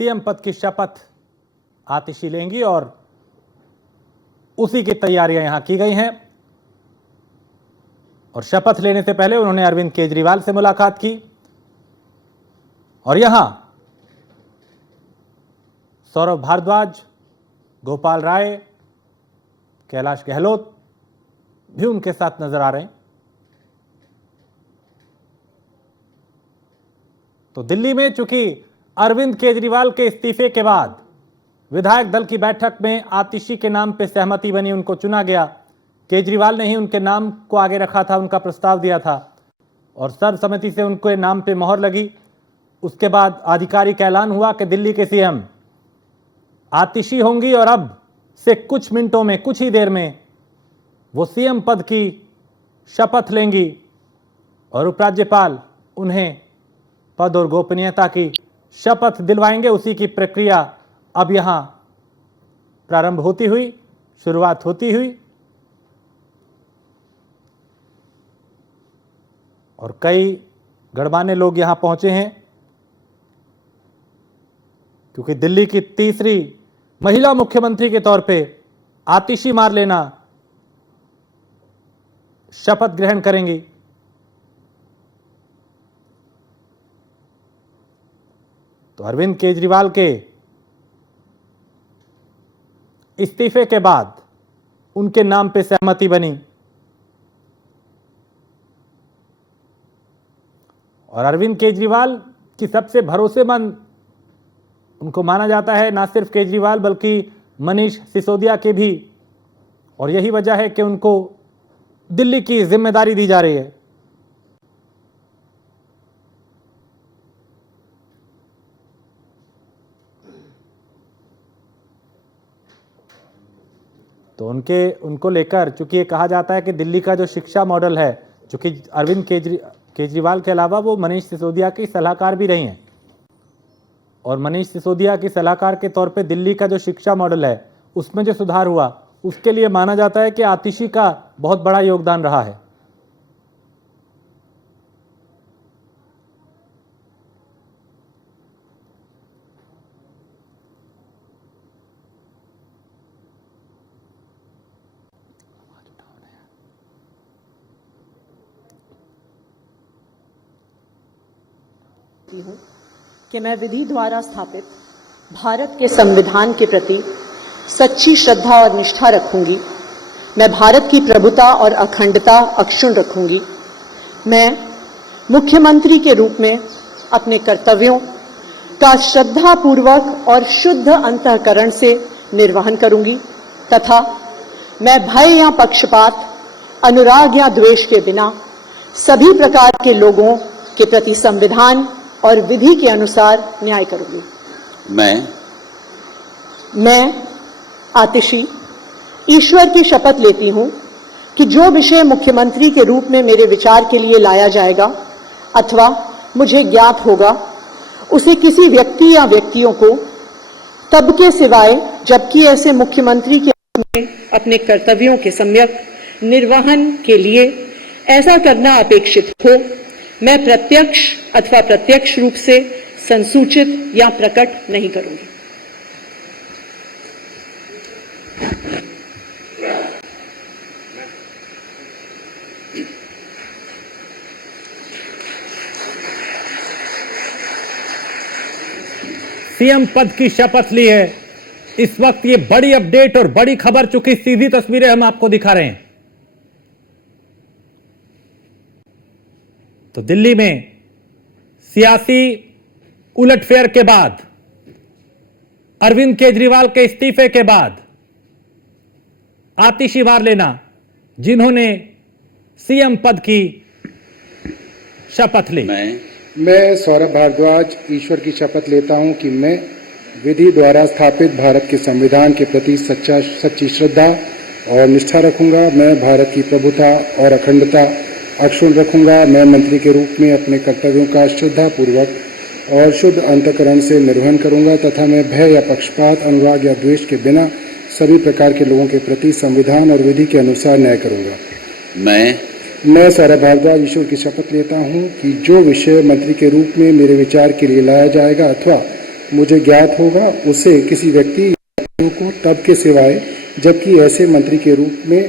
CM पद की शपथ आतिशी लेंगी और उसी की तैयारियां यहां की गई हैं। और शपथ लेने से पहले उन्होंने अरविंद केजरीवाल से मुलाकात की और यहां सौरभ भारद्वाज, गोपाल राय, कैलाश गहलोत भी उनके साथ नजर आ रहे हैं। तो दिल्ली में चूंकि अरविंद केजरीवाल के इस्तीफे के बाद विधायक दल की बैठक में आतिशी के नाम पर सहमति बनी, उनको चुना गया। केजरीवाल ने ही उनके नाम को आगे रखा था, उनका प्रस्ताव दिया था और सर्वसम्मति से उनके नाम पे मोहर लगी। उसके बाद आधिकारिक ऐलान हुआ कि दिल्ली के सीएम आतिशी होंगी और अब से कुछ मिनटों में, कुछ ही देर में वो सीएम पद की शपथ लेंगी और उपराज्यपाल उन्हें पद और गोपनीयता की शपथ दिलवाएंगे। उसी की प्रक्रिया अब यहां प्रारंभ होती हुई, शुरुआत होती हुई और कई गणमान्य लोग यहां पहुंचे हैं क्योंकि दिल्ली की तीसरी महिला मुख्यमंत्री के तौर पे आतिशी मारलेना शपथ ग्रहण करेंगी। तो अरविंद केजरीवाल के इस्तीफे के बाद उनके नाम पे सहमति बनी और अरविंद केजरीवाल की सबसे भरोसेमंद उनको माना जाता है, ना सिर्फ केजरीवाल बल्कि मनीष सिसोदिया के भी, और यही वजह है कि उनको दिल्ली की जिम्मेदारी दी जा रही है। तो उनको लेकर चूंकि ये कहा जाता है कि दिल्ली का जो शिक्षा मॉडल है, चूंकि अरविंद केजरीवाल के अलावा वो मनीष सिसोदिया की सलाहकार भी रही हैं और मनीष सिसोदिया की सलाहकार के तौर पे दिल्ली का जो शिक्षा मॉडल है उसमें जो सुधार हुआ, उसके लिए माना जाता है कि आतिशी का बहुत बड़ा योगदान रहा है। हूं कि मैं विधि द्वारा स्थापित भारत के संविधान के प्रति सच्ची श्रद्धा और निष्ठा रखूंगी। मैं भारत की प्रभुता और अखंडता अक्षुण्ण रखूंगी। मैं मुख्यमंत्री के रूप में अपने कर्तव्यों का श्रद्धापूर्वक और शुद्ध अंतःकरण से निर्वहन करूंगी तथा मैं भय या पक्षपात, अनुराग या द्वेष के बिना सभी प्रकार के लोगों के प्रति संविधान और विधि के अनुसार न्याय करूंगी। मैं आतिशी ईश्वर की शपथ लेती हूं कि जो विषय मुख्यमंत्री के रूप में मेरे विचार के लिए लाया जाएगा अथवा मुझे ज्ञात होगा, उसे किसी व्यक्ति या व्यक्तियों को तब के सिवाय जबकि ऐसे मुख्यमंत्री के रूप में अपने कर्तव्यों के सम्यक निर्वहन के लिए ऐसा करना अपेक्षित हो, मैं प्रत्यक्ष अथवा प्रत्यक्ष रूप से संसूचित या प्रकट नहीं करूंगी। सीएम पद की शपथ ली है। इस वक्त ये बड़ी अपडेट और बड़ी खबर, चूंकि सीधी तस्वीरें हम आपको दिखा रहे हैं। तो दिल्ली में सियासी उलटफेर के बाद, अरविंद केजरीवाल के इस्तीफे के बाद आतिशी मारलेना, जिन्होंने सीएम पद की शपथ ली। मैं सौरभ भारद्वाज ईश्वर की शपथ लेता हूं कि मैं विधि द्वारा स्थापित भारत के संविधान के प्रति सच्ची श्रद्धा और निष्ठा रखूंगा। मैं भारत की प्रभुता और अखंडता अक्षुण्ण रखूंगा। मैं मंत्री के रूप में अपने कर्तव्यों का श्रद्धापूर्वक और शुद्ध अंतःकरण से निर्वहन करूंगा तथा मैं भय या पक्षपात, अनुराग या द्वेष के बिना सभी प्रकार के लोगों के प्रति संविधान और विधि के अनुसार न्याय करूंगा। मैं सौरभ भारद्वाज ईश्वर की शपथ लेता हूं कि जो विषय मंत्री के रूप में मेरे विचार के लिए लाया जाएगा अथवा मुझे ज्ञात होगा उसे किसी व्यक्ति को तब के सिवाय जबकि ऐसे मंत्री के रूप में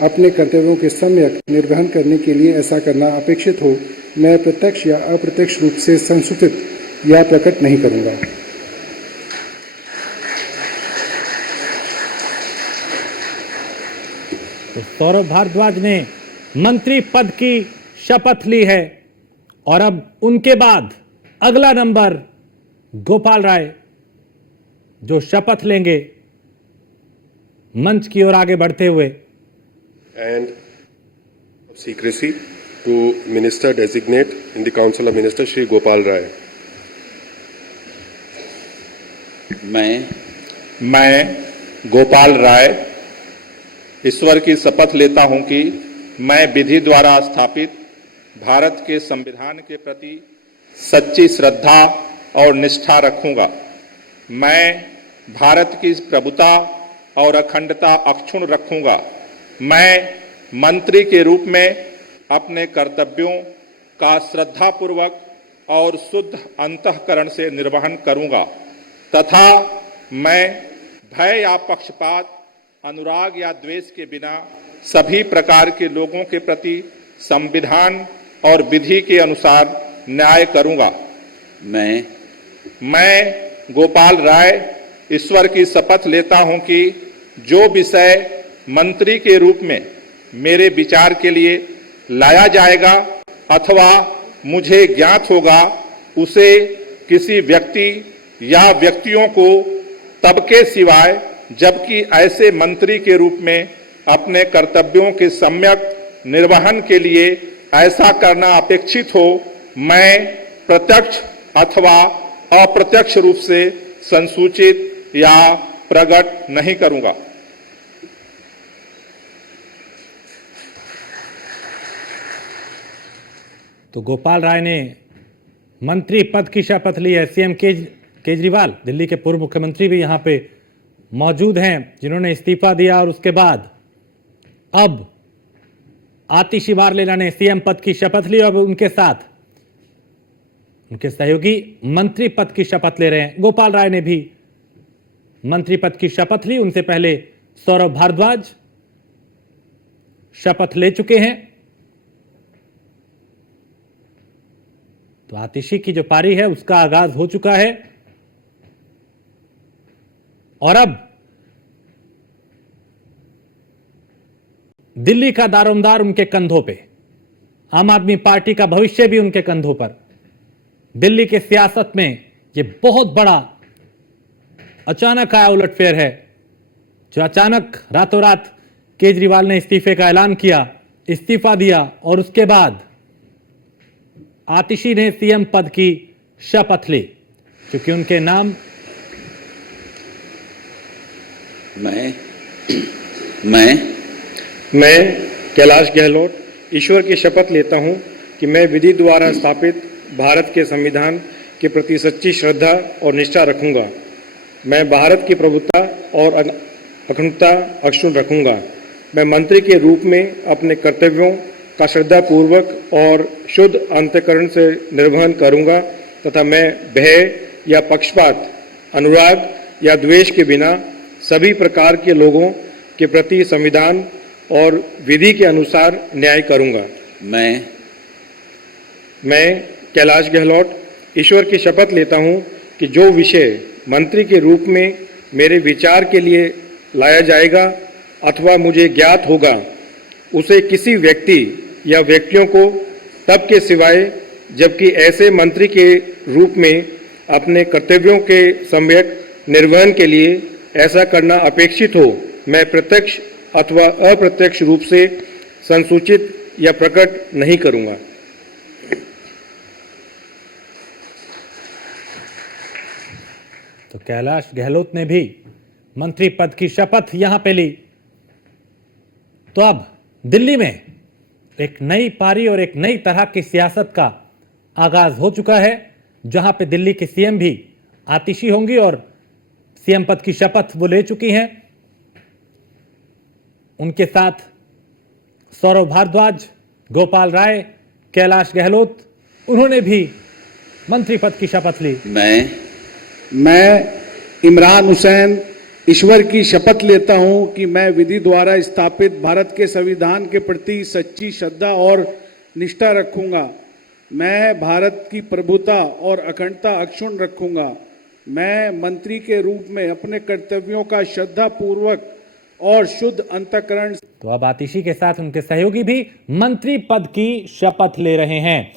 अपने कर्तव्यों के सम्यक निर्वहन करने के लिए ऐसा करना अपेक्षित हो मैं प्रत्यक्ष या अप्रत्यक्ष रूप से संसूचित या प्रकट नहीं करूंगा। तो सौरभ भारद्वाज ने मंत्री पद की शपथ ली है और अब उनके बाद अगला नंबर गोपाल राय जो शपथ लेंगे मंच की ओर आगे बढ़ते हुए। And secrecy to Minister Designate in the Council of Ministers Shri Gopal Rai. मैं गोपाल राय ईश्वर की शपथ लेता हूं कि मैं विधि द्वारा स्थापित भारत के संविधान के प्रति सच्ची श्रद्धा और निष्ठा रखूंगा। मैं भारत की प्रभुता और अखंडता अक्षुण्ण रखूंगा। मैं मंत्री के रूप में अपने कर्तव्यों का श्रद्धापूर्वक और शुद्ध अंतःकरण से निर्वहन करूंगा तथा मैं भय या पक्षपात, अनुराग या द्वेष के बिना सभी प्रकार के लोगों के प्रति संविधान और विधि के अनुसार न्याय करूंगा। मैं गोपाल राय ईश्वर की शपथ लेता हूं कि जो विषय मंत्री के रूप में मेरे विचार के लिए लाया जाएगा अथवा मुझे ज्ञात होगा उसे किसी व्यक्ति या व्यक्तियों को तब के सिवाय जबकि ऐसे मंत्री के रूप में अपने कर्तव्यों के सम्यक निर्वहन के लिए ऐसा करना अपेक्षित हो मैं प्रत्यक्ष अथवा अप्रत्यक्ष रूप से संसूचित या प्रकट नहीं करूंगा। तो गोपाल राय ने मंत्री पद की शपथ ली है। सीएम केजरीवाल, दिल्ली के पूर्व मुख्यमंत्री भी यहां पे मौजूद हैं जिन्होंने इस्तीफा दिया और उसके बाद अब आतिशी बारलेला ने सीएम पद की शपथ ली और अब उनके साथ उनके सहयोगी मंत्री पद की शपथ ले रहे हैं। गोपाल राय ने भी मंत्री पद की शपथ ली। उनसे पहले सौरभ भारद्वाज शपथ ले चुके हैं। तो आतिशी की जो पारी है उसका आगाज हो चुका है और अब दिल्ली का दारोमदार उनके कंधों पे, आम आदमी पार्टी का भविष्य भी उनके कंधों पर। दिल्ली के सियासत में यह बहुत बड़ा अचानक आया उलटफेर है जो अचानक रातों रात केजरीवाल ने इस्तीफे का ऐलान किया, इस्तीफा दिया और उसके बाद आतिशी ने सीएम पद की शपथ ली क्योंकि उनके नाम मैं कैलाश गहलोत ईश्वर की शपथ लेता हूं कि मैं विधि द्वारा स्थापित भारत के संविधान के प्रति सच्ची श्रद्धा और निष्ठा रखूंगा। मैं भारत की प्रभुता और अखंडता अक्षुण्ण रखूंगा। मैं मंत्री के रूप में अपने कर्तव्यों का श्रद्धापूर्वक और शुद्ध अंतःकरण से निर्वहन करूंगा तथा मैं भय या पक्षपात, अनुराग या द्वेष के बिना सभी प्रकार के लोगों के प्रति संविधान और विधि के अनुसार न्याय करूंगा। मैं कैलाश गहलोत ईश्वर की शपथ लेता हूं कि जो विषय मंत्री के रूप में मेरे विचार के लिए लाया जाएगा अथवा मुझे ज्ञात होगा उसे किसी व्यक्ति या व्यक्तियों को तब के सिवाय जबकि ऐसे मंत्री के रूप में अपने कर्तव्यों के सम्यक निर्वहन के लिए ऐसा करना अपेक्षित हो मैं प्रत्यक्ष अथवा अप्रत्यक्ष रूप से संसूचित या प्रकट नहीं करूंगा। तो कैलाश गहलोत ने भी मंत्री पद की शपथ यहां पे ली। तो अब दिल्ली में एक नई पारी और एक नई तरह की सियासत का आगाज हो चुका है जहां पे दिल्ली के सीएम भी आतिशी होंगी और सीएम पद की शपथ वो ले चुकी हैं। उनके साथ सौरभ भारद्वाज, गोपाल राय, कैलाश गहलोत, उन्होंने भी मंत्री पद की शपथ ली। मैं इमरान हुसैन ईश्वर की शपथ लेता हूं कि मैं विधि द्वारा स्थापित भारत के संविधान के प्रति सच्ची श्रद्धा और निष्ठा रखूंगा। मैं भारत की प्रभुता और अखंडता अक्षुण्ण रखूंगा। मैं मंत्री के रूप में अपने कर्तव्यों का श्रद्धापूर्वक और शुद्ध अंतःकरण। तो अब आतिशी के साथ उनके सहयोगी भी मंत्री पद की शपथ ले रहे हैं।